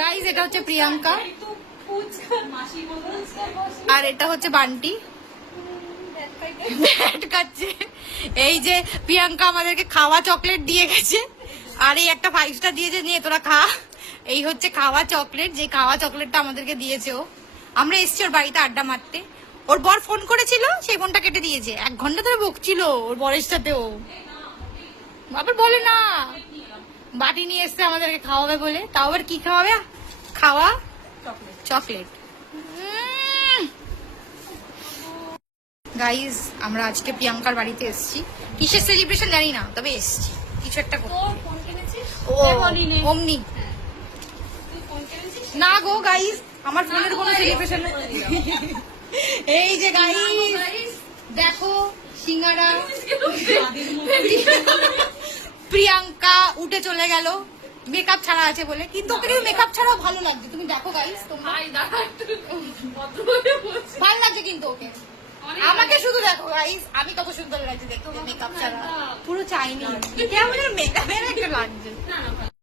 Guys এটা হচ্ছে প্রিয়াঙ্কা আর এটা হচ্ছে বান্টি খাচ্ছে। এই যে প্রিয়াঙ্কা আমাদেরকে খাওয়া চকলেট দিয়ে গেছে আর এই একটা 5 স্টার দিয়েছে, নিয়ে তোরা খা। এই হচ্ছে খাওয়া চকলেট, যে খাওয়া চকলেটটা আমাদেরকে দিয়েছে ও। আমরা এসছি ওর বাড়িতে আড্ডা মারতে, ওর বর ফোন করেছিল, সেই ফোনটা কেটে দিয়েছে। 1 ঘন্টা ধরে বকছিল ওর বরের সাথে। ও আবার বলে না বাটি নিয়ে এসছে আমাদেরকে খাওয়াবে বলে, তাও আবার কি খাওয়াবে? খাওয়া চকলেট। গাইজ আমরা আজকে প্রিয়াঙ্কার বাড়িতে এসেছি, কিসের সেলিব্রেশন জানি না, তবে এসেছি কিছু একটা করতে। অমনি না গো গাইজ, আমার ফোনের কোনো সেলিব্রেশন। এই যে গাইজ দেখো সিঙ্গারা, প্রিয়াঙ্কা উঠে চলে গেল মেকআপ ছাড়া আছে বলে, কিন্তু ওকে মেকআপ ছাড়াও ভালো লাগছে। তুমি দেখো গাইজ, ভালো লাগছে কিন্তু ওকে। আমাকে শুধু দেখো গাইজ, আমি কত সুন্দর লাগছে দেখতে মেকআপ ছাড়া, পুরো চাইনি। আমাদের মেকআপের একটা লাগছে।